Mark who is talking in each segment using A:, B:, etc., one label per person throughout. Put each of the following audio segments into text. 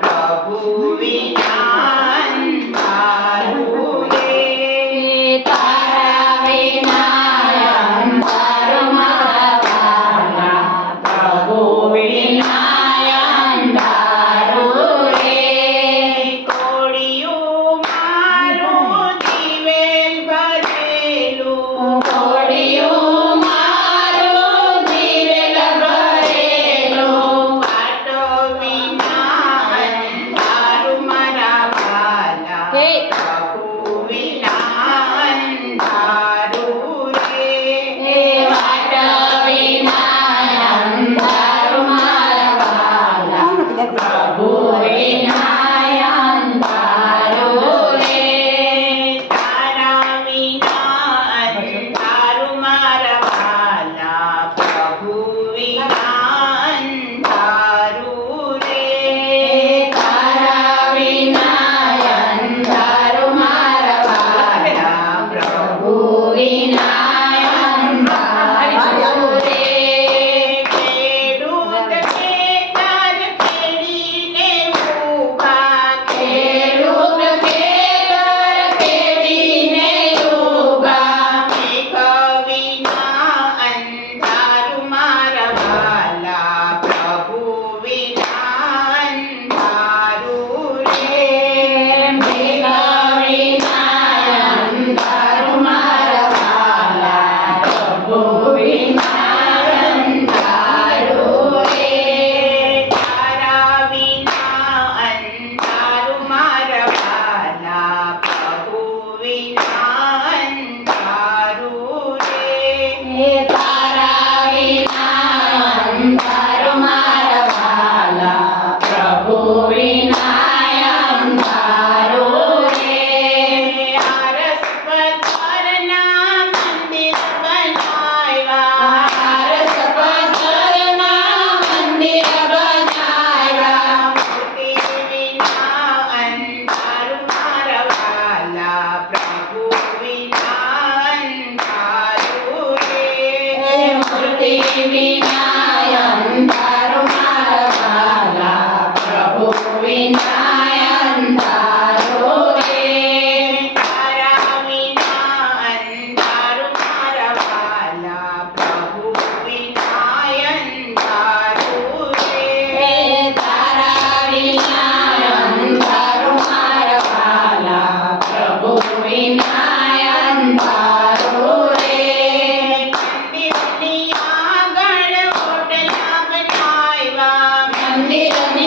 A: પ્રભુ વિના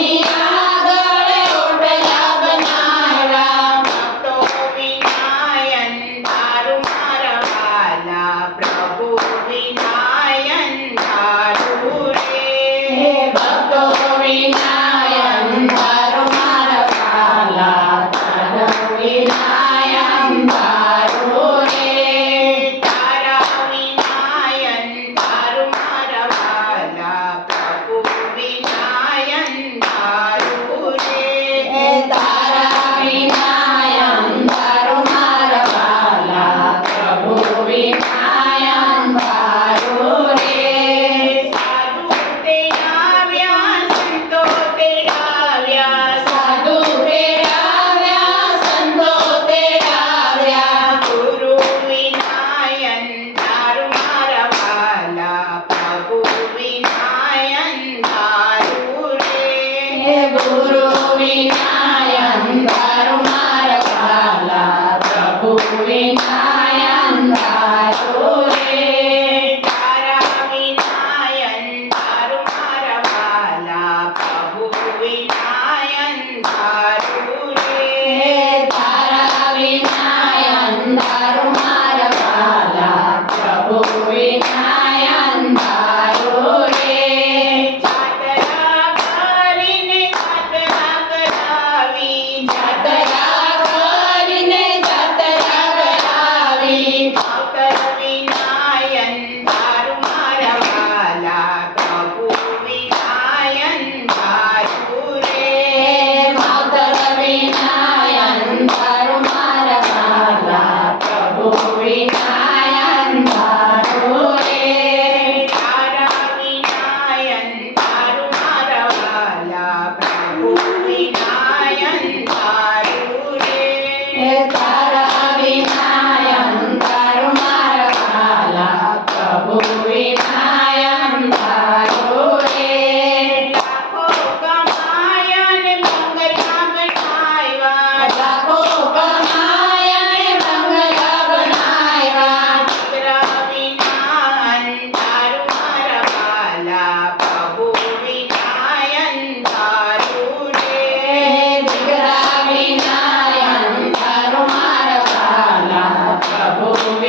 A: Yeah.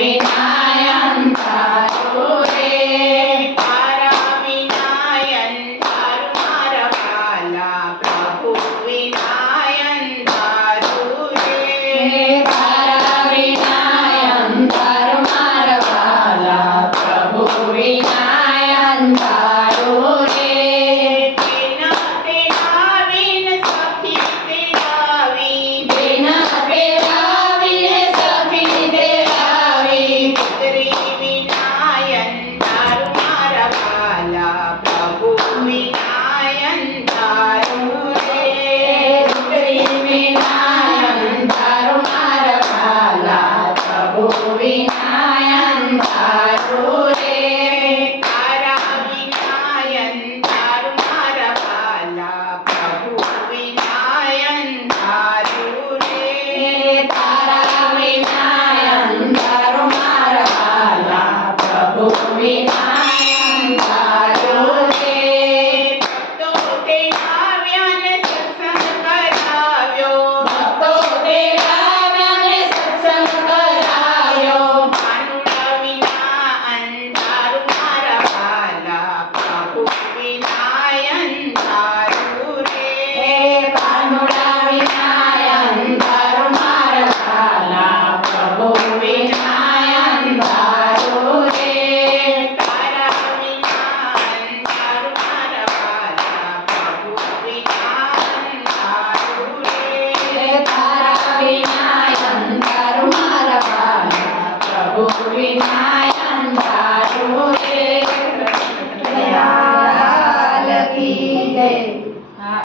B: પ્રભુ